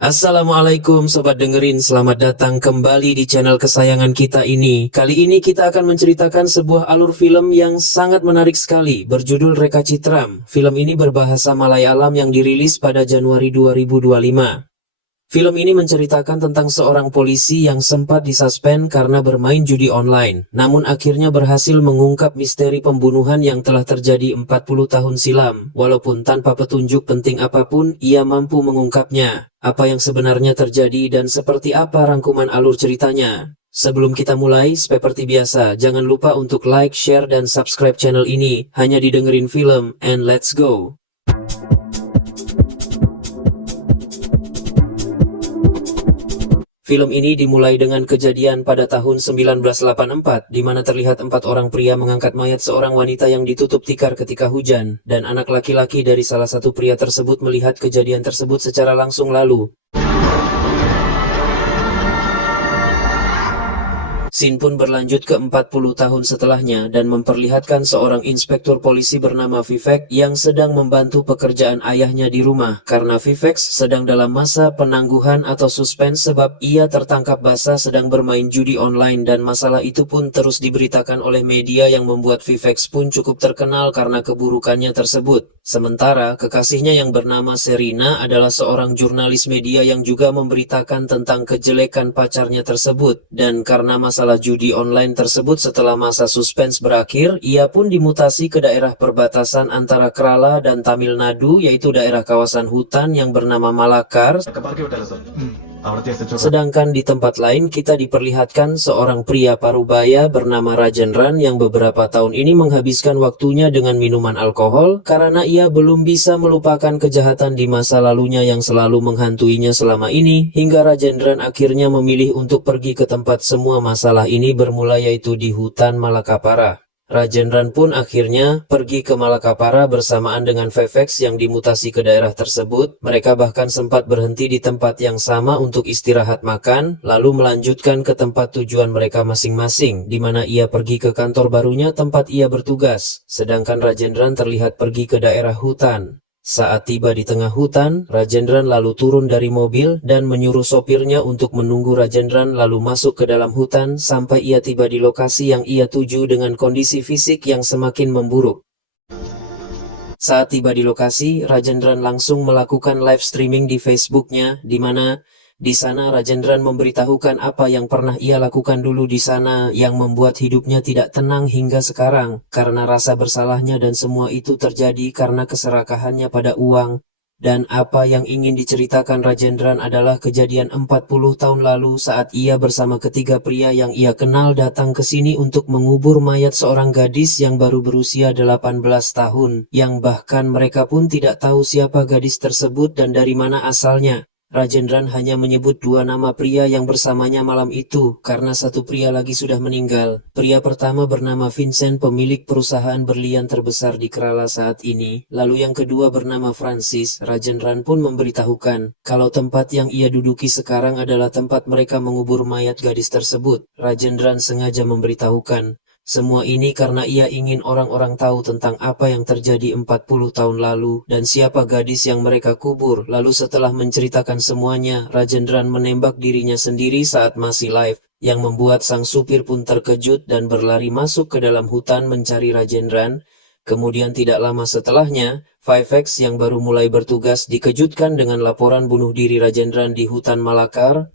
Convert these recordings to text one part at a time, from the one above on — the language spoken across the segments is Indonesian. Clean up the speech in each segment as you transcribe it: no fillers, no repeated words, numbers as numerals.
Assalamualaikum Sobat Dengerin, selamat datang kembali di channel kesayangan kita ini. Kali ini kita akan menceritakan sebuah alur film yang sangat menarik sekali, berjudul Rekacitram. Film ini berbahasa Malayalam yang dirilis pada Januari 2025. Film ini menceritakan tentang seorang polisi yang sempat disuspend karena bermain judi online, namun akhirnya berhasil mengungkap misteri pembunuhan yang telah terjadi 40 tahun silam. Walaupun tanpa petunjuk penting apapun, ia mampu mengungkapnya. Apa yang sebenarnya terjadi dan seperti apa rangkuman alur ceritanya? Sebelum kita mulai, seperti biasa, jangan lupa untuk like, share, dan subscribe channel ini. Hanya didengerin film, and let's go! Film ini dimulai dengan kejadian pada tahun 1984, di mana terlihat 4 orang pria mengangkat mayat seorang wanita yang ditutup tikar ketika hujan, dan anak laki-laki dari salah satu pria tersebut melihat kejadian tersebut secara langsung lalu. Scene pun berlanjut ke 40 tahun setelahnya dan memperlihatkan seorang inspektur polisi bernama Vivek yang sedang membantu pekerjaan ayahnya di rumah karena Vivek sedang dalam masa penangguhan atau suspend sebab ia tertangkap basah sedang bermain judi online, dan masalah itu pun terus diberitakan oleh media yang membuat Vivek pun cukup terkenal karena keburukannya tersebut. Sementara kekasihnya yang bernama Serina adalah seorang jurnalis media yang juga memberitakan tentang kejelekan pacarnya tersebut, dan karena masalah judi online tersebut setelah masa suspens berakhir, ia pun dimutasi ke daerah perbatasan antara Kerala dan Tamil Nadu, yaitu daerah kawasan hutan yang bernama Malakar. Sedangkan di tempat lain kita diperlihatkan seorang pria parubaya bernama Rajendran yang beberapa tahun ini menghabiskan waktunya dengan minuman alkohol karena ia belum bisa melupakan kejahatan di masa lalunya yang selalu menghantuinya selama ini, hingga Rajendran akhirnya memilih untuk pergi ke tempat semua masalah ini bermula, yaitu di hutan Malakapara. Rajendran pun akhirnya pergi ke Malakapara bersamaan dengan Vivek yang dimutasi ke daerah tersebut. Mereka bahkan sempat berhenti di tempat yang sama untuk istirahat makan, lalu melanjutkan ke tempat tujuan mereka masing-masing, di mana ia pergi ke kantor barunya tempat ia bertugas, sedangkan Rajendran terlihat pergi ke daerah hutan. Saat tiba di tengah hutan, Rajendran lalu turun dari mobil dan menyuruh sopirnya untuk menunggu Rajendran lalu masuk ke dalam hutan sampai ia tiba di lokasi yang ia tuju dengan kondisi fisik yang semakin memburuk. Saat tiba di lokasi, Rajendran langsung melakukan live streaming di Facebooknya, di mana di sana Rajendran memberitahukan apa yang pernah ia lakukan dulu di sana yang membuat hidupnya tidak tenang hingga sekarang karena rasa bersalahnya, dan semua itu terjadi karena keserakahannya pada uang. Dan apa yang ingin diceritakan Rajendran adalah kejadian 40 tahun lalu saat ia bersama ketiga pria yang ia kenal datang ke sini untuk mengubur mayat seorang gadis yang baru berusia 18 tahun, yang bahkan mereka pun tidak tahu siapa gadis tersebut dan dari mana asalnya. Rajendran hanya menyebut 2 nama pria yang bersamanya malam itu, karena satu pria lagi sudah meninggal. Pria pertama bernama Vincent, pemilik perusahaan berlian terbesar di Kerala saat ini. Lalu yang kedua bernama Francis. Rajendran pun memberitahukan kalau tempat yang ia duduki sekarang adalah tempat mereka mengubur mayat gadis tersebut. Rajendran sengaja memberitahukan semua ini karena ia ingin orang-orang tahu tentang apa yang terjadi 40 tahun lalu dan siapa gadis yang mereka kubur. Lalu setelah menceritakan semuanya, Rajendran menembak dirinya sendiri saat masih live, yang membuat sang supir pun terkejut dan berlari masuk ke dalam hutan mencari Rajendran. Kemudian tidak lama setelahnya, Vivek yang baru mulai bertugas dikejutkan dengan laporan bunuh diri Rajendran di hutan Malakar.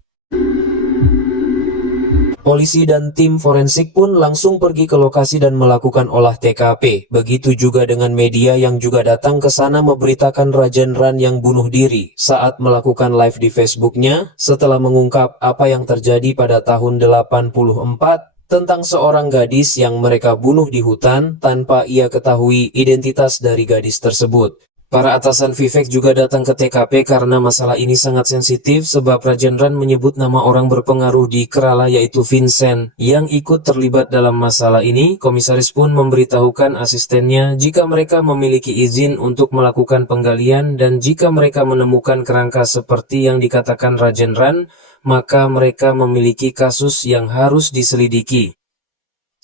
Polisi dan tim forensik pun langsung pergi ke lokasi dan melakukan olah TKP. Begitu juga dengan media yang juga datang ke sana memberitakan Rajendran yang bunuh diri saat melakukan live di Facebooknya setelah mengungkap apa yang terjadi pada tahun 84 tentang seorang gadis yang mereka bunuh di hutan tanpa ia ketahui identitas dari gadis tersebut. Para atasan Vivek juga datang ke TKP karena masalah ini sangat sensitif sebab Rajendran menyebut nama orang berpengaruh di Kerala yaitu Vincent yang ikut terlibat dalam masalah ini. Komisaris pun memberitahukan asistennya jika mereka memiliki izin untuk melakukan penggalian dan jika mereka menemukan kerangka seperti yang dikatakan Rajendran, maka mereka memiliki kasus yang harus diselidiki.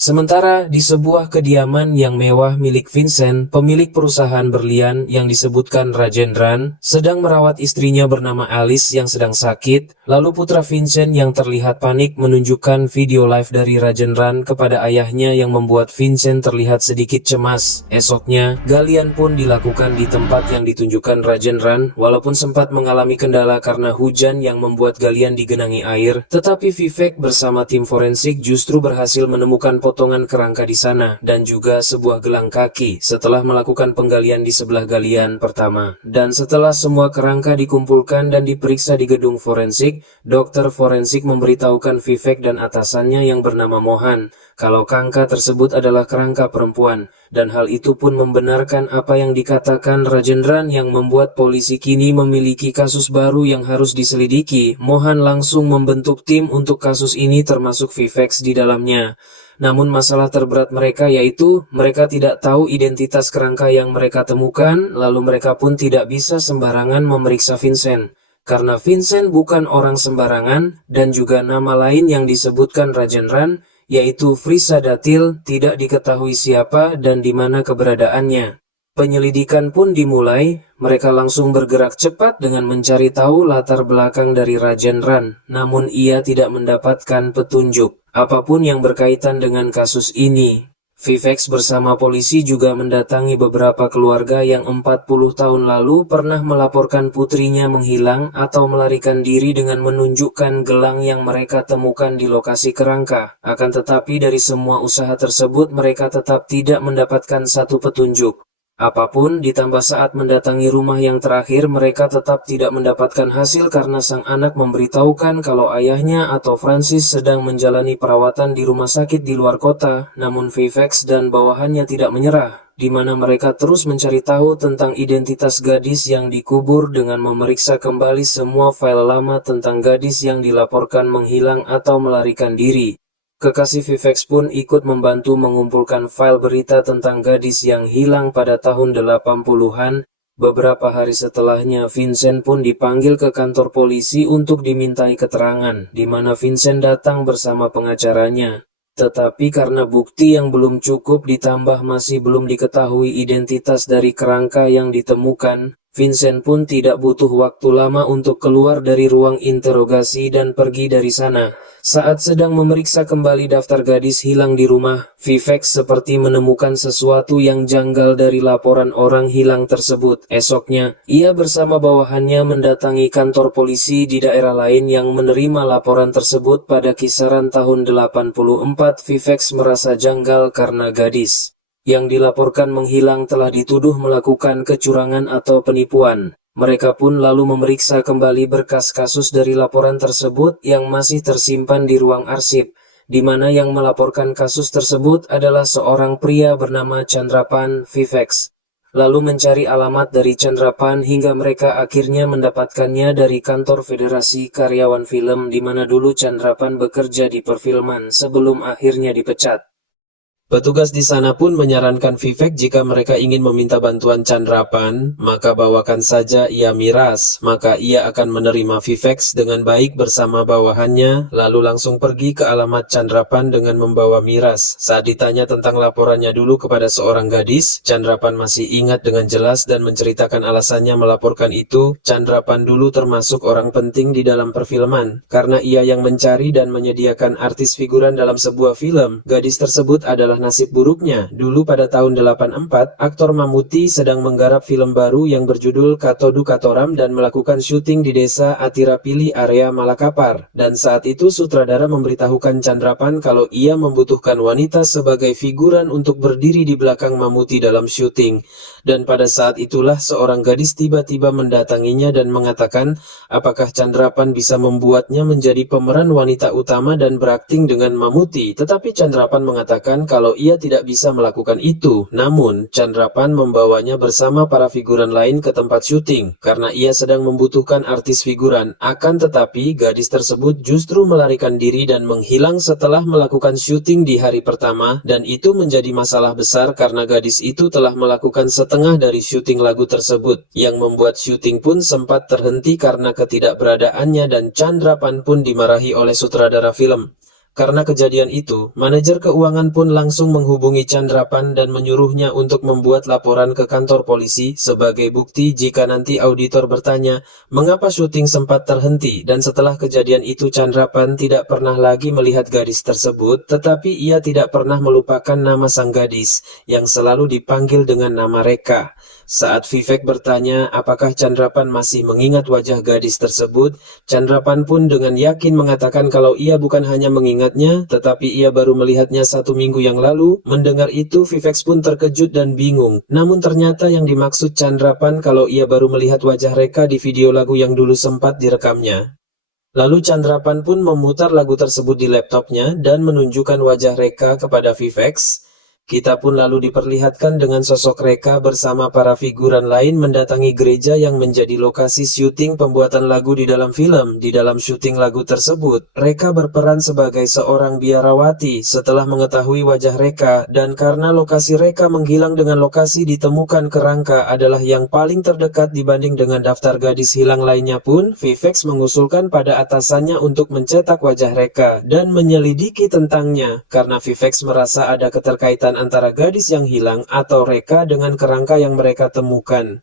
Sementara di sebuah kediaman yang mewah milik Vincent, pemilik perusahaan berlian yang disebutkan Rajendran, sedang merawat istrinya bernama Alice yang sedang sakit, lalu putra Vincent yang terlihat panik menunjukkan video live dari Rajendran kepada ayahnya yang membuat Vincent terlihat sedikit cemas. Esoknya, galian pun dilakukan di tempat yang ditunjukkan Rajendran, walaupun sempat mengalami kendala karena hujan yang membuat galian digenangi air, tetapi Vivek bersama tim forensik justru berhasil menemukan potongan kerangka di sana dan juga sebuah gelang kaki setelah melakukan penggalian di sebelah galian pertama. Dan setelah semua kerangka dikumpulkan dan diperiksa di gedung forensik, dokter forensik memberitahukan Vivek dan atasannya yang bernama Mohan kalau kerangka tersebut adalah kerangka perempuan, dan hal itu pun membenarkan apa yang dikatakan Rajendran yang membuat polisi kini memiliki kasus baru yang harus diselidiki. Mohan langsung membentuk tim untuk kasus ini termasuk Vivek di dalamnya. Namun masalah terberat mereka yaitu mereka tidak tahu identitas kerangka yang mereka temukan, lalu mereka pun tidak bisa sembarangan memeriksa Vincent. Karena Vincent bukan orang sembarangan dan juga nama lain yang disebutkan Rajendran, yaitu Frisadatil, tidak diketahui siapa dan di mana keberadaannya. Penyelidikan pun dimulai, mereka langsung bergerak cepat dengan mencari tahu latar belakang dari Rajendran, namun ia tidak mendapatkan petunjuk apapun yang berkaitan dengan kasus ini. Vivek bersama polisi juga mendatangi beberapa keluarga yang 40 tahun lalu pernah melaporkan putrinya menghilang atau melarikan diri dengan menunjukkan gelang yang mereka temukan di lokasi kerangka. Akan tetapi dari semua usaha tersebut mereka tetap tidak mendapatkan satu petunjuk apapun, ditambah saat mendatangi rumah yang terakhir mereka tetap tidak mendapatkan hasil karena sang anak memberitahukan kalau ayahnya atau Francis sedang menjalani perawatan di rumah sakit di luar kota. Namun Vivek dan bawahannya tidak menyerah, di mana mereka terus mencari tahu tentang identitas gadis yang dikubur dengan memeriksa kembali semua file lama tentang gadis yang dilaporkan menghilang atau melarikan diri. Kekasih Vivek pun ikut membantu mengumpulkan file berita tentang gadis yang hilang pada tahun 80-an. Beberapa hari setelahnya, Vincent pun dipanggil ke kantor polisi untuk dimintai keterangan, di mana Vincent datang bersama pengacaranya. Tetapi karena bukti yang belum cukup ditambah masih belum diketahui identitas dari kerangka yang ditemukan, Vincent pun tidak butuh waktu lama untuk keluar dari ruang interogasi dan pergi dari sana. Saat sedang memeriksa kembali daftar gadis hilang di rumah, Vivek seperti menemukan sesuatu yang janggal dari laporan orang hilang tersebut. Esoknya, ia bersama bawahannya mendatangi kantor polisi di daerah lain yang menerima laporan tersebut pada kisaran tahun 84. Vivek merasa janggal karena gadis yang dilaporkan menghilang telah dituduh melakukan kecurangan atau penipuan. Mereka pun lalu memeriksa kembali berkas kasus dari laporan tersebut yang masih tersimpan di ruang arsip, di mana yang melaporkan kasus tersebut adalah seorang pria bernama Chandrapan Vivek. Lalu mencari alamat dari Chandrapan hingga mereka akhirnya mendapatkannya dari kantor Federasi Karyawan Film di mana dulu Chandrapan bekerja di perfilman sebelum akhirnya dipecat. Petugas di sana pun menyarankan Vivek jika mereka ingin meminta bantuan Chandrapan, maka bawakan saja ia miras, maka ia akan menerima Vivek dengan baik bersama bawahannya, lalu langsung pergi ke alamat Chandrapan dengan membawa miras. Saat ditanya tentang laporannya dulu kepada seorang gadis, Chandrapan masih ingat dengan jelas dan menceritakan alasannya melaporkan itu. Chandrapan dulu termasuk orang penting di dalam perfilman, karena ia yang mencari dan menyediakan artis figuran dalam sebuah film. Gadis tersebut adalah nasib buruknya. Dulu pada tahun 84, aktor Mammootty sedang menggarap film baru yang berjudul Katodu Katoram dan melakukan syuting di desa Atirapilli area Malakapar. Dan saat itu sutradara memberitahukan Chandrapan kalau ia membutuhkan wanita sebagai figuran untuk berdiri di belakang Mammootty dalam syuting. Dan pada saat itulah seorang gadis tiba-tiba mendatanginya dan mengatakan apakah Chandrapan bisa membuatnya menjadi pemeran wanita utama dan berakting dengan Mammootty. Tetapi Chandrapan mengatakan kalau ia tidak bisa melakukan itu. Namun, Chandrapan membawanya bersama para figuran lain ke tempat syuting, karena ia sedang membutuhkan artis figuran. Akan tetapi, gadis tersebut justru melarikan diri dan menghilang setelah melakukan syuting di hari pertama, dan itu menjadi masalah besar karena gadis itu telah melakukan setengah dari syuting lagu tersebut, yang membuat syuting pun sempat terhenti karena ketidakberadaannya dan Chandrapan pun dimarahi oleh sutradara film. Karena kejadian itu, manajer keuangan pun langsung menghubungi Chandrapan dan menyuruhnya untuk membuat laporan ke kantor polisi sebagai bukti jika nanti auditor bertanya mengapa syuting sempat terhenti, dan setelah kejadian itu Chandrapan tidak pernah lagi melihat gadis tersebut, tetapi ia tidak pernah melupakan nama sang gadis yang selalu dipanggil dengan nama Reka. Saat Vivek bertanya apakah Chandrapan masih mengingat wajah gadis tersebut, Chandrapan pun dengan yakin mengatakan kalau ia bukan hanya mengingatnya, tetapi ia baru melihatnya 1 minggu yang lalu. Mendengar itu, Vivek pun terkejut dan bingung. Namun ternyata yang dimaksud Chandrapan kalau ia baru melihat wajah Reka di video lagu yang dulu sempat direkamnya. Lalu Chandrapan pun memutar lagu tersebut di laptopnya dan menunjukkan wajah Reka kepada Vivek. Kita pun lalu diperlihatkan dengan sosok Reka bersama para figuran lain mendatangi gereja yang menjadi lokasi syuting pembuatan lagu di dalam film. Di dalam syuting lagu tersebut, Reka berperan sebagai seorang biarawati setelah mengetahui wajah Reka, dan karena lokasi Reka menghilang dengan lokasi ditemukan kerangka adalah yang paling terdekat dibanding dengan daftar gadis hilang lainnya pun, Vivek mengusulkan pada atasannya untuk mencetak wajah Reka dan menyelidiki tentangnya, karena Vivek merasa ada keterkaitan antara gadis yang hilang atau Reka dengan kerangka yang mereka temukan.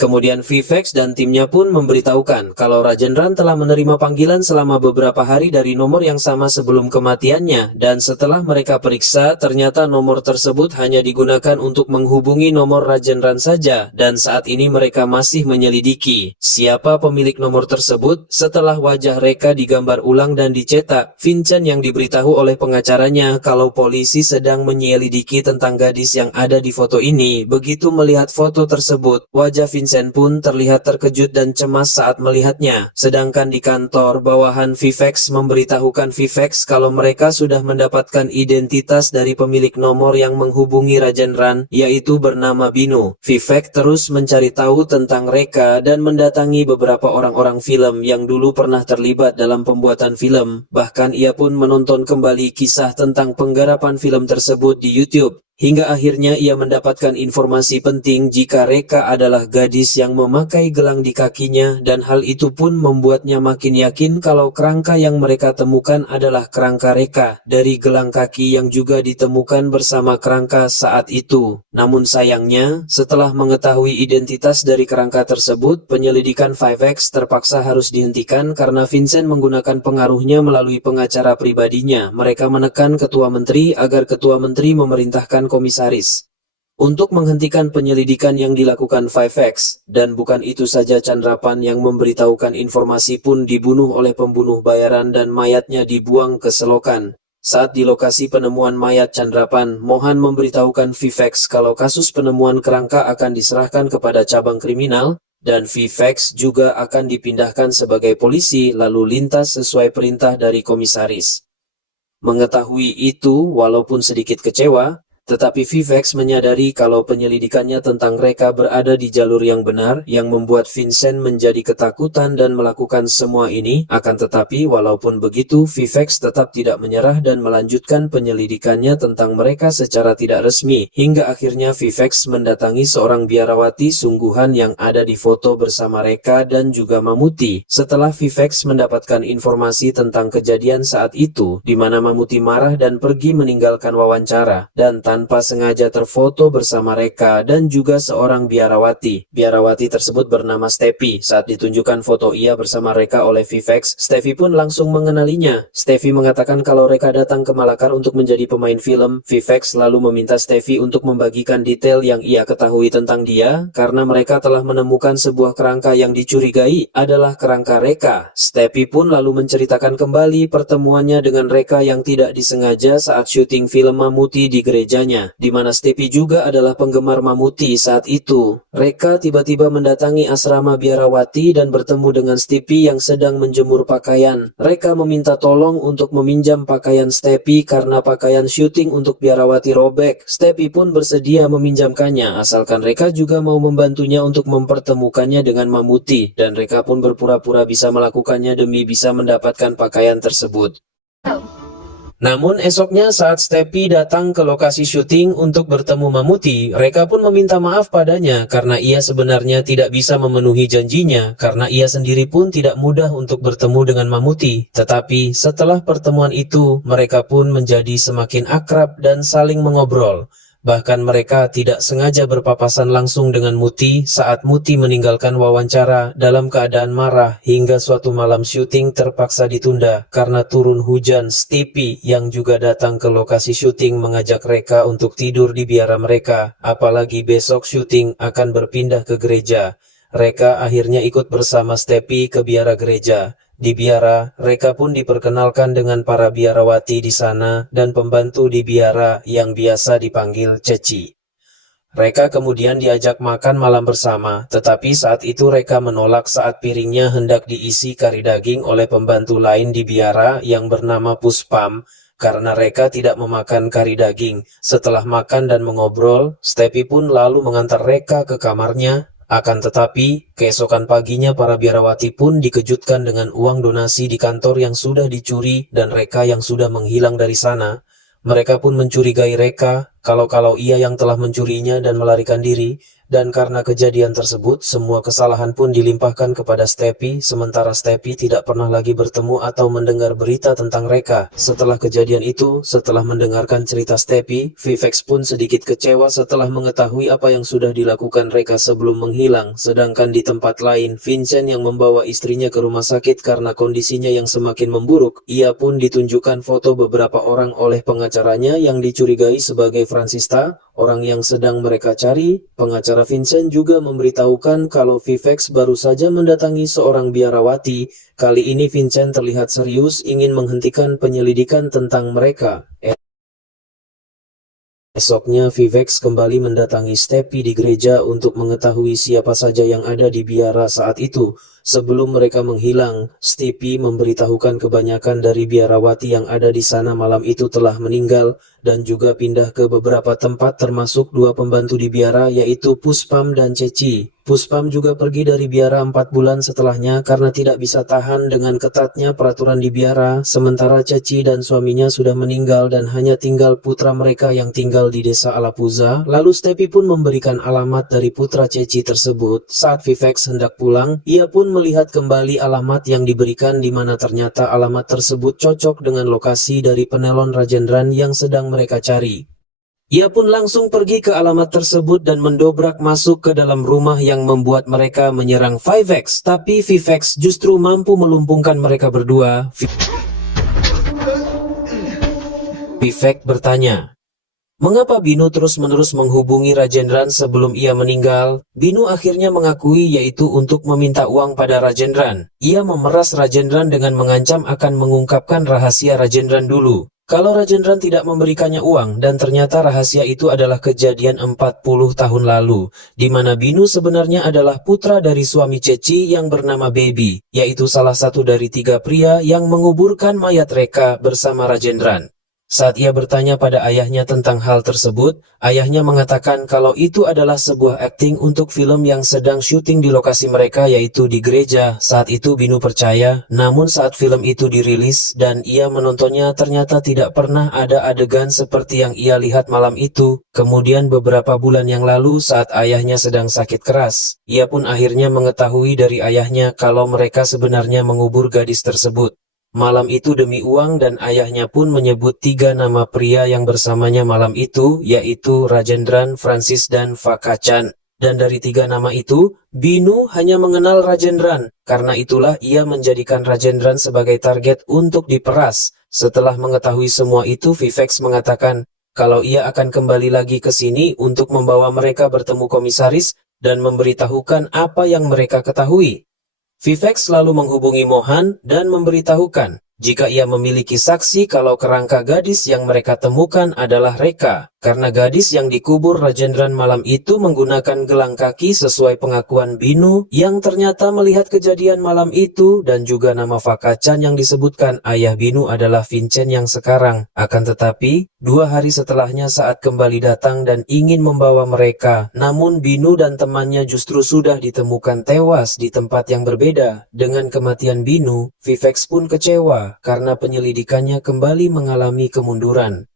Kemudian Vivek dan timnya pun memberitahukan kalau Rajendran telah menerima panggilan selama beberapa hari dari nomor yang sama sebelum kematiannya, dan setelah mereka periksa ternyata nomor tersebut hanya digunakan untuk menghubungi nomor Rajendran saja, dan saat ini mereka masih menyelidiki siapa pemilik nomor tersebut. Setelah wajah Reka digambar ulang dan dicetak, Vincent yang diberitahu oleh pengacaranya kalau polisi sedang menyelidiki tentang gadis yang ada di foto ini. Begitu melihat foto tersebut, wajah Vincent pun terlihat terkejut dan cemas saat melihatnya. Sedangkan di kantor bawahan Vivek memberitahukan Vivek kalau mereka sudah mendapatkan identitas dari pemilik nomor yang menghubungi Rajendran, yaitu bernama Binu. Vivek terus mencari tahu tentang Reka dan mendatangi beberapa orang-orang film yang dulu pernah terlibat dalam pembuatan film. Bahkan ia pun menonton kembali kisah tentang penggarapan film tersebut di YouTube. Hingga akhirnya ia mendapatkan informasi penting jika Reka adalah gadis yang memakai gelang di kakinya, dan hal itu pun membuatnya makin yakin kalau kerangka yang mereka temukan adalah kerangka Reka dari gelang kaki yang juga ditemukan bersama kerangka saat itu. Namun sayangnya, setelah mengetahui identitas dari kerangka tersebut, penyelidikan Vivek terpaksa harus dihentikan karena Vincent menggunakan pengaruhnya melalui pengacara pribadinya. Mereka menekan Ketua Menteri agar Ketua Menteri memerintahkan komisaris untuk menghentikan penyelidikan yang dilakukan Vivek. Dan bukan itu saja, Chandrapan yang memberitahukan informasi pun dibunuh oleh pembunuh bayaran dan mayatnya dibuang ke selokan. Saat di lokasi penemuan mayat Chandrapan, Mohan memberitahukan Vivek kalau kasus penemuan kerangka akan diserahkan kepada cabang kriminal, dan Vivek juga akan dipindahkan sebagai polisi lalu lintas sesuai perintah dari komisaris. Mengetahui itu, walaupun sedikit kecewa, tetapi Vivek menyadari kalau penyelidikannya tentang Reka berada di jalur yang benar, yang membuat Vincent menjadi ketakutan dan melakukan semua ini. Akan tetapi walaupun begitu, Vivek tetap tidak menyerah dan melanjutkan penyelidikannya tentang mereka secara tidak resmi, hingga akhirnya Vivek mendatangi seorang biarawati sungguhan yang ada di foto bersama Reka dan juga Mamuti. Setelah Vivek mendapatkan informasi tentang kejadian saat itu, di mana Mamuti marah dan pergi meninggalkan wawancara, dan tanpa sengaja terfoto bersama Reka dan juga seorang biarawati. Biarawati tersebut bernama Steffi. Saat ditunjukkan foto ia bersama Reka oleh Vivek, Steffi pun langsung mengenalinya. Steffi mengatakan kalau Reka datang ke Malakar untuk menjadi pemain film. Vivek lalu meminta Steffi untuk membagikan detail yang ia ketahui tentang dia, karena mereka telah menemukan sebuah kerangka yang dicurigai adalah kerangka Reka. Steffi pun lalu menceritakan kembali pertemuannya dengan Reka yang tidak disengaja saat syuting film Mamuti di gerejanya, di mana Steffi juga adalah penggemar Mamuti saat itu. Reka tiba-tiba mendatangi asrama biarawati dan bertemu dengan Steffi yang sedang menjemur pakaian. Reka meminta tolong untuk meminjam pakaian Steffi karena pakaian syuting untuk biarawati robek. Steffi pun bersedia meminjamkannya asalkan Reka juga mau membantunya untuk mempertemukannya dengan Mamuti, dan Reka pun berpura-pura bisa melakukannya demi bisa mendapatkan pakaian tersebut. Namun esoknya saat Stepi datang ke lokasi syuting untuk bertemu Mamuti, Reka pun meminta maaf padanya karena ia sebenarnya tidak bisa memenuhi janjinya karena ia sendiri pun tidak mudah untuk bertemu dengan Mamuti. Tetapi setelah pertemuan itu, mereka pun menjadi semakin akrab dan saling mengobrol. Bahkan mereka tidak sengaja berpapasan langsung dengan Muti saat Muti meninggalkan wawancara dalam keadaan marah hingga suatu malam syuting terpaksa ditunda karena turun hujan. Stepi yang juga datang ke lokasi syuting mengajak Reka untuk tidur di biara mereka, apalagi besok syuting akan berpindah ke gereja. Reka akhirnya ikut bersama Stepi ke biara gereja. Di biara, Reka pun diperkenalkan dengan para biarawati di sana dan pembantu di biara yang biasa dipanggil Ceci. Reka kemudian diajak makan malam bersama, tetapi saat itu Reka menolak saat piringnya hendak diisi kari daging oleh pembantu lain di biara yang bernama Puspam, karena Reka tidak memakan kari daging. Setelah makan dan mengobrol, Stepi pun lalu mengantar Reka ke kamarnya. Akan tetapi, keesokan paginya para biarawati pun dikejutkan dengan uang donasi di kantor yang sudah dicuri dan Reka yang sudah menghilang dari sana. Mereka pun mencurigai Reka kalau ia yang telah mencurinya dan melarikan diri, dan karena kejadian tersebut, semua kesalahan pun dilimpahkan kepada Stepi, sementara Stepi tidak pernah lagi bertemu atau mendengar berita tentang Reka. Setelah kejadian itu, setelah mendengarkan cerita Stepi, Viveks pun sedikit kecewa setelah mengetahui apa yang sudah dilakukan Reka sebelum menghilang, sedangkan di tempat lain, Vincent yang membawa istrinya ke rumah sakit karena kondisinya yang semakin memburuk. Ia pun ditunjukkan foto beberapa orang oleh pengacaranya yang dicurigai sebagai Fransista, orang yang sedang mereka cari. Pengacara Vincent juga memberitahukan kalau Viveks baru saja mendatangi seorang biarawati. Kali ini Vincent terlihat serius ingin menghentikan penyelidikan tentang mereka. Esoknya Viveks kembali mendatangi Stepi di gereja untuk mengetahui siapa saja yang ada di biara saat itu. Sebelum mereka menghilang, Stepi memberitahukan kebanyakan dari biarawati yang ada di sana malam itu telah meninggal dan juga pindah ke beberapa tempat termasuk dua pembantu di biara yaitu Puspam dan Ceci. Puspam juga pergi dari biara 4 bulan setelahnya karena tidak bisa tahan dengan ketatnya peraturan di biara, sementara Ceci dan suaminya sudah meninggal dan hanya tinggal putra mereka yang tinggal di desa Alapuza. Lalu Stepi pun memberikan alamat dari putra Ceci tersebut. Saat Viveks hendak pulang, ia pun melihat kembali alamat yang diberikan di mana ternyata alamat tersebut cocok dengan lokasi dari penelon Rajendran yang sedang mereka cari. Ia pun langsung pergi ke alamat tersebut dan mendobrak masuk ke dalam rumah yang membuat mereka menyerang Viveks, tapi Viveks justru mampu melumpuhkan mereka berdua. Viveks bertanya, "Mengapa Binu terus-menerus menghubungi Rajendran sebelum ia meninggal?" Binu akhirnya mengakui yaitu untuk meminta uang pada Rajendran. Ia memeras Rajendran dengan mengancam akan mengungkapkan rahasia Rajendran dulu. Kalau Rajendran tidak memberikannya uang dan ternyata rahasia itu adalah kejadian 40 tahun lalu, di mana Binu sebenarnya adalah putra dari suami Ceci yang bernama Baby, yaitu salah satu dari 3 pria yang menguburkan mayat Reka bersama Rajendran. Saat ia bertanya pada ayahnya tentang hal tersebut, ayahnya mengatakan kalau itu adalah sebuah akting untuk film yang sedang syuting di lokasi mereka yaitu di gereja. Saat itu Binu percaya, namun saat film itu dirilis dan ia menontonnya ternyata tidak pernah ada adegan seperti yang ia lihat malam itu. Kemudian beberapa bulan yang lalu saat ayahnya sedang sakit keras, ia pun akhirnya mengetahui dari ayahnya kalau mereka sebenarnya mengubur gadis tersebut. Malam itu demi uang dan ayahnya pun menyebut 3 nama pria yang bersamanya malam itu yaitu Rajendran, Francis dan Fakachan. Dan dari 3 nama itu, Binu hanya mengenal Rajendran. Karena itulah ia menjadikan Rajendran sebagai target untuk diperas. Setelah mengetahui semua itu, Viveks mengatakan kalau ia akan kembali lagi ke sini untuk membawa mereka bertemu komisaris dan memberitahukan apa yang mereka ketahui. Viveks lalu menghubungi Mohan dan memberitahukan jika ia memiliki saksi kalau kerangka gadis yang mereka temukan adalah Reka, karena gadis yang dikubur Rajendran malam itu menggunakan gelang kaki sesuai pengakuan Binu yang ternyata melihat kejadian malam itu, dan juga nama Fakachan yang disebutkan ayah Binu adalah Vincent yang sekarang. Akan tetapi, 2 hari setelahnya saat kembali datang dan ingin membawa mereka, namun Binu dan temannya justru sudah ditemukan tewas di tempat yang berbeda. Dengan kematian Binu, Viveks pun kecewa kecewa karena penyelidikannya kembali mengalami kemunduran.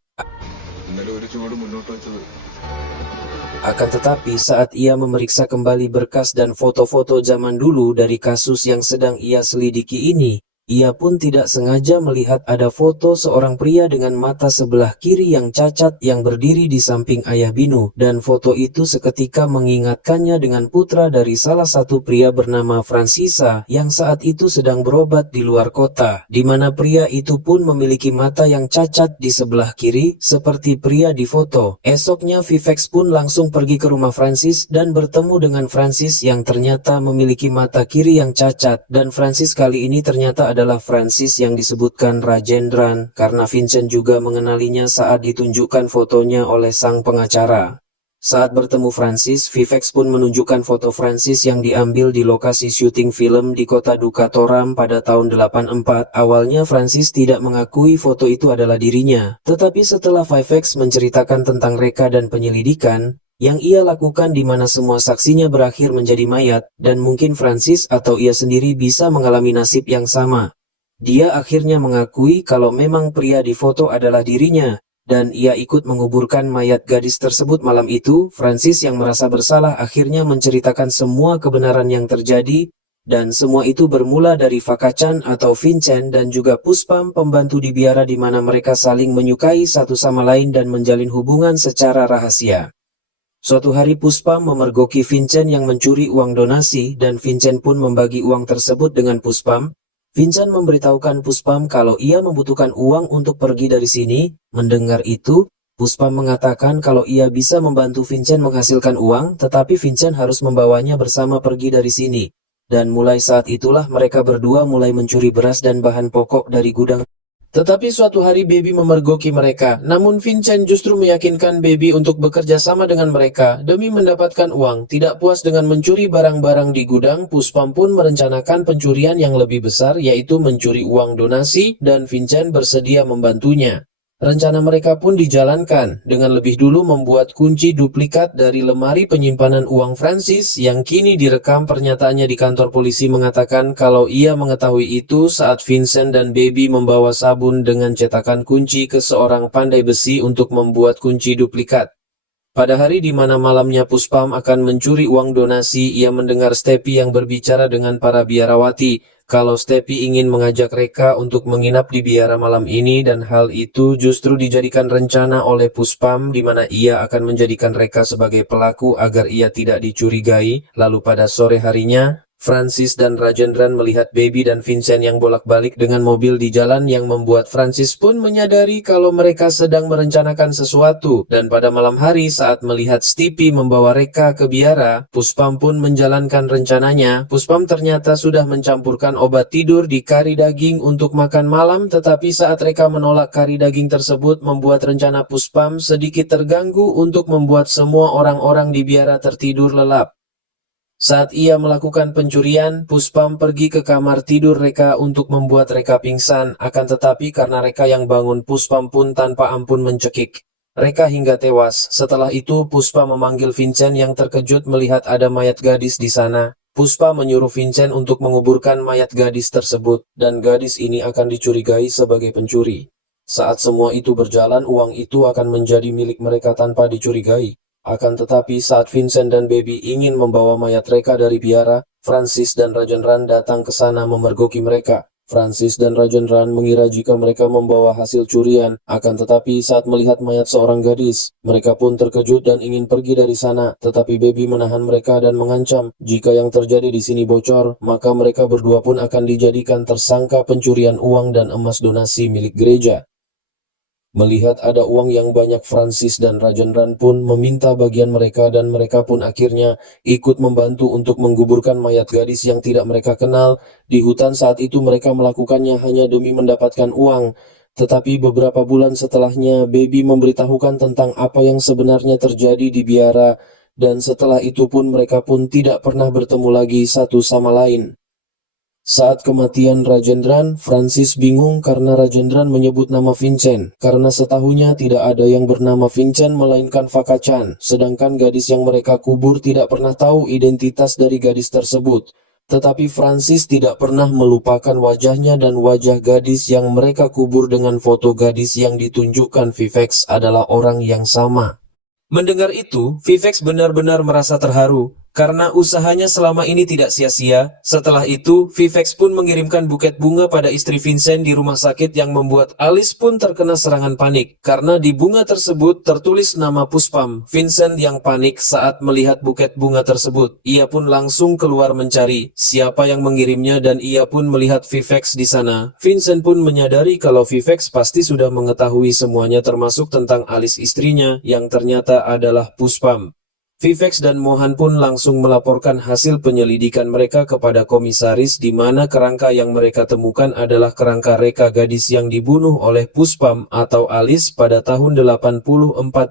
Akan tetapi saat ia memeriksa kembali berkas dan foto-foto zaman dulu dari kasus yang sedang ia selidiki ini, ia pun tidak sengaja melihat ada foto seorang pria dengan mata sebelah kiri yang cacat yang berdiri di samping Ayah Binu, dan foto itu seketika mengingatkannya dengan putra dari salah satu pria bernama Fransisa yang saat itu sedang berobat di luar kota, di mana pria itu pun memiliki mata yang cacat di sebelah kiri seperti pria di foto. Esoknya Viveks pun langsung pergi ke rumah Francis dan bertemu dengan Francis yang ternyata memiliki mata kiri yang cacat, dan Francis kali ini ternyata adalah Francis yang disebutkan Rajendran karena Vincent juga mengenalinya saat ditunjukkan fotonya oleh sang pengacara. Saat bertemu Francis, Viveks pun menunjukkan foto Francis yang diambil di lokasi syuting film di kota Dukatoram pada tahun 84. Awalnya Francis tidak mengakui foto itu adalah dirinya, tetapi setelah Viveks menceritakan tentang reka dan penyelidikan yang ia lakukan di mana semua saksinya berakhir menjadi mayat, dan mungkin Francis atau ia sendiri bisa mengalami nasib yang sama. Dia akhirnya mengakui kalau memang pria di foto adalah dirinya, dan ia ikut menguburkan mayat gadis tersebut malam itu. Francis yang merasa bersalah akhirnya menceritakan semua kebenaran yang terjadi, dan semua itu bermula dari Fakachan atau Vincent dan juga Puspam, pembantu di biara di mana mereka saling menyukai satu sama lain dan menjalin hubungan secara rahasia. Suatu hari Puspam memergoki Vincent yang mencuri uang donasi, dan Vincent pun membagi uang tersebut dengan Puspam. Vincent memberitahukan Puspam kalau ia membutuhkan uang untuk pergi dari sini. Mendengar itu, Puspam mengatakan kalau ia bisa membantu Vincent menghasilkan uang, tetapi Vincent harus membawanya bersama pergi dari sini. Dan mulai saat itulah mereka berdua mulai mencuri beras dan bahan pokok dari gudang. Tetapi suatu hari Baby memergoki mereka, namun Vincent justru meyakinkan Baby untuk bekerja sama dengan mereka demi mendapatkan uang. Tidak puas dengan mencuri barang-barang di gudang, Puspam pun merencanakan pencurian yang lebih besar, yaitu mencuri uang donasi, dan Vincent bersedia membantunya. Rencana mereka pun dijalankan dengan lebih dulu membuat kunci duplikat dari lemari penyimpanan uang Francis yang kini direkam pernyataannya di kantor polisi mengatakan kalau ia mengetahui itu saat Vincent dan Baby membawa sabun dengan cetakan kunci ke seorang pandai besi untuk membuat kunci duplikat. Pada hari di mana malamnya Puspam akan mencuri uang donasi, ia mendengar Stepi yang berbicara dengan para biarawati kalau Stepi ingin mengajak Reka untuk menginap di biara malam ini, dan hal itu justru dijadikan rencana oleh Puspam di mana ia akan menjadikan Reka sebagai pelaku agar ia tidak dicurigai. Lalu pada sore harinya, Francis dan Rajendran melihat Baby dan Vincent yang bolak-balik dengan mobil di jalan yang membuat Francis pun menyadari kalau mereka sedang merencanakan sesuatu. Dan pada malam hari saat melihat Stepi membawa Reka ke biara, Puspam pun menjalankan rencananya. Puspam ternyata sudah mencampurkan obat tidur di kari daging untuk makan malam, tetapi saat Reka menolak kari daging tersebut membuat rencana Puspam sedikit terganggu untuk membuat semua orang-orang di biara tertidur lelap. Saat ia melakukan pencurian, Puspam pergi ke kamar tidur Reka untuk membuat Reka pingsan. Akan tetapi karena Reka yang bangun, Puspam pun tanpa ampun mencekik Reka hingga tewas. Setelah itu Puspam memanggil Vincent yang terkejut melihat ada mayat gadis di sana. Puspam menyuruh Vincent untuk menguburkan mayat gadis tersebut, dan gadis ini akan dicurigai sebagai pencuri. Saat semua itu berjalan, uang itu akan menjadi milik mereka tanpa dicurigai. Akan tetapi saat Vincent dan Baby ingin membawa mayat Reka dari biara, Francis dan Rajendran datang ke sana memergoki mereka. Francis dan Rajendran mengira jika mereka membawa hasil curian, akan tetapi saat melihat mayat seorang gadis, mereka pun terkejut dan ingin pergi dari sana. Tetapi Baby menahan mereka dan mengancam, jika yang terjadi di sini bocor, maka mereka berdua pun akan dijadikan tersangka pencurian uang dan emas donasi milik gereja. Melihat ada uang yang banyak, Francis dan Rajendran pun meminta bagian mereka, dan mereka pun akhirnya ikut membantu untuk menggugurkan mayat gadis yang tidak mereka kenal di hutan. Saat itu mereka melakukannya hanya demi mendapatkan uang. Tetapi beberapa bulan setelahnya, Baby memberitahukan tentang apa yang sebenarnya terjadi di biara, dan setelah itu pun mereka pun tidak pernah bertemu lagi satu sama lain. Saat kematian Rajendran, Francis bingung karena Rajendran menyebut nama Vincent, karena setahunya tidak ada yang bernama Vincent melainkan Fakachan, sedangkan gadis yang mereka kubur tidak pernah tahu identitas dari gadis tersebut. Tetapi Francis tidak pernah melupakan wajahnya dan wajah gadis yang mereka kubur dengan foto gadis yang ditunjukkan Viveks adalah orang yang sama. Mendengar itu, Viveks benar-benar merasa terharu, karena usahanya selama ini tidak sia-sia. Setelah itu, Viveks pun mengirimkan buket bunga pada istri Vincent di rumah sakit yang membuat Alice pun terkena serangan panik. Karena di bunga tersebut tertulis nama Puspam. Vincent yang panik saat melihat buket bunga tersebut. Ia pun langsung keluar mencari siapa yang mengirimnya dan ia pun melihat Viveks di sana. Vincent pun menyadari kalau Viveks pasti sudah mengetahui semuanya termasuk tentang Alice istrinya yang ternyata adalah Puspam. Viveks dan Mohan pun langsung melaporkan hasil penyelidikan mereka kepada komisaris di mana kerangka yang mereka temukan adalah kerangka reka gadis yang dibunuh oleh Puspam atau Alice pada tahun 84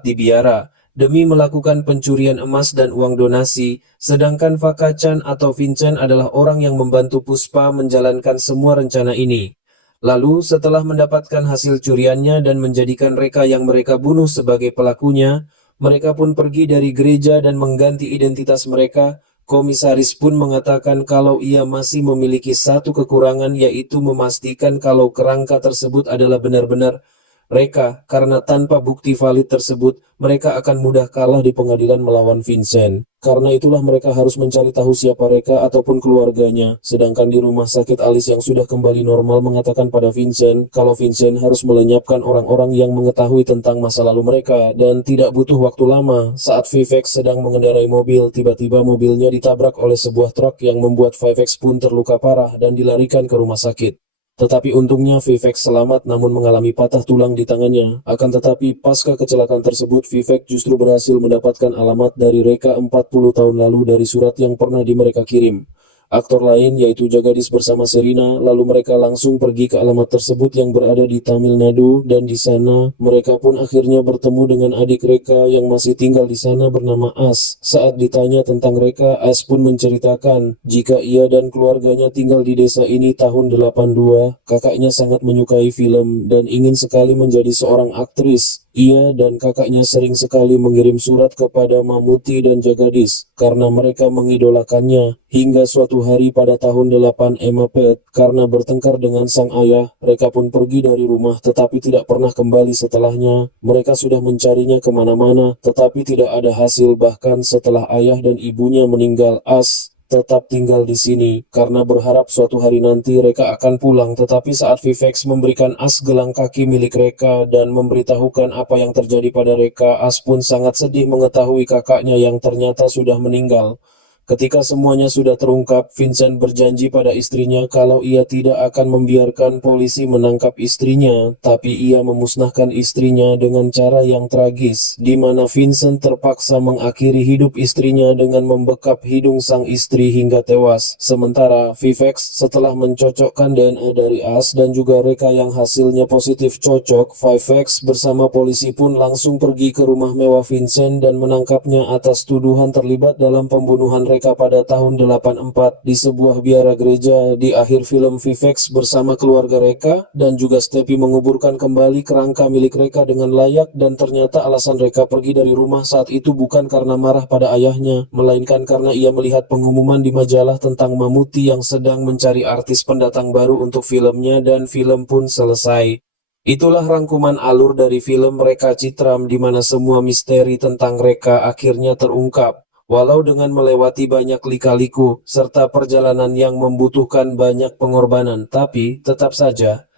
di Biara demi melakukan pencurian emas dan uang donasi, sedangkan Fakachan atau Vincent adalah orang yang membantu Puspa menjalankan semua rencana ini. Lalu setelah mendapatkan hasil curiannya dan menjadikan reka yang mereka bunuh sebagai pelakunya, mereka pun pergi dari gereja dan mengganti identitas mereka. Komisaris pun mengatakan kalau ia masih memiliki satu kekurangan yaitu memastikan kalau kerangka tersebut adalah benar-benar reka, karena tanpa bukti valid tersebut, mereka akan mudah kalah di pengadilan melawan Vincent. Karena itulah mereka harus mencari tahu siapa Reka ataupun keluarganya. Sedangkan di rumah sakit Alice yang sudah kembali normal mengatakan pada Vincent kalau Vincent harus melenyapkan orang-orang yang mengetahui tentang masa lalu mereka dan tidak butuh waktu lama. Saat Viveks sedang mengendarai mobil, tiba-tiba mobilnya ditabrak oleh sebuah truk yang membuat Viveks pun terluka parah dan dilarikan ke rumah sakit. Tetapi untungnya Viveks selamat namun mengalami patah tulang di tangannya. Akan tetapi pasca kecelakaan tersebut Viveks justru berhasil mendapatkan alamat dari Reka 40 tahun lalu dari surat yang pernah mereka kirim. Aktor lain yaitu Jagadis bersama Serena lalu mereka langsung pergi ke alamat tersebut yang berada di Tamil Nadu dan di sana mereka pun akhirnya bertemu dengan adik Reka yang masih tinggal di sana bernama As. Saat ditanya tentang Reka, As pun menceritakan jika ia dan keluarganya tinggal di desa ini tahun 82. Kakaknya sangat menyukai film dan ingin sekali menjadi seorang aktris. Ia dan kakaknya sering sekali mengirim surat kepada Mamuti dan Jagadis karena mereka mengidolakannya. Hingga suatu hari pada tahun 8 Emapet, karena bertengkar dengan sang ayah, mereka pun pergi dari rumah tetapi tidak pernah kembali setelahnya. Mereka sudah mencarinya kemana-mana tetapi tidak ada hasil, bahkan setelah ayah dan ibunya meninggal, As tetap tinggal di sini karena berharap suatu hari nanti Reka akan pulang. Tetapi saat Viveks memberikan As gelang kaki milik Reka dan memberitahukan apa yang terjadi pada Reka, As pun sangat sedih mengetahui kakaknya yang ternyata sudah meninggal. Ketika semuanya sudah terungkap, Vincent berjanji pada istrinya kalau ia tidak akan membiarkan polisi menangkap istrinya, tapi ia memusnahkan istrinya dengan cara yang tragis, di mana Vincent terpaksa mengakhiri hidup istrinya dengan membekap hidung sang istri hingga tewas. Sementara Viveks setelah mencocokkan DNA dari As dan juga Reka yang hasilnya positif cocok, Viveks bersama polisi pun langsung pergi ke rumah mewah Vincent dan menangkapnya atas tuduhan terlibat dalam pembunuhan Reka pada tahun 84 di sebuah biara gereja. Di akhir film, Viveks bersama keluarga Reka dan juga Stepi menguburkan kembali kerangka milik Reka dengan layak, dan ternyata alasan Reka pergi dari rumah saat itu bukan karena marah pada ayahnya, melainkan karena ia melihat pengumuman di majalah tentang Mamuti yang sedang mencari artis pendatang baru untuk filmnya, dan film pun selesai. Itulah rangkuman alur dari film Reka Chitram di mana semua misteri tentang Reka akhirnya terungkap. Walau dengan melewati banyak lika-liku serta perjalanan yang membutuhkan banyak pengorbanan, tapi tetap saja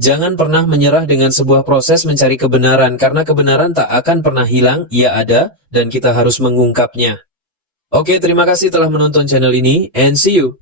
jangan pernah menyerah dengan sebuah proses mencari kebenaran, karena kebenaran tak akan pernah hilang, ia ada dan kita harus mengungkapnya. Oke, terima kasih telah menonton channel ini and see you.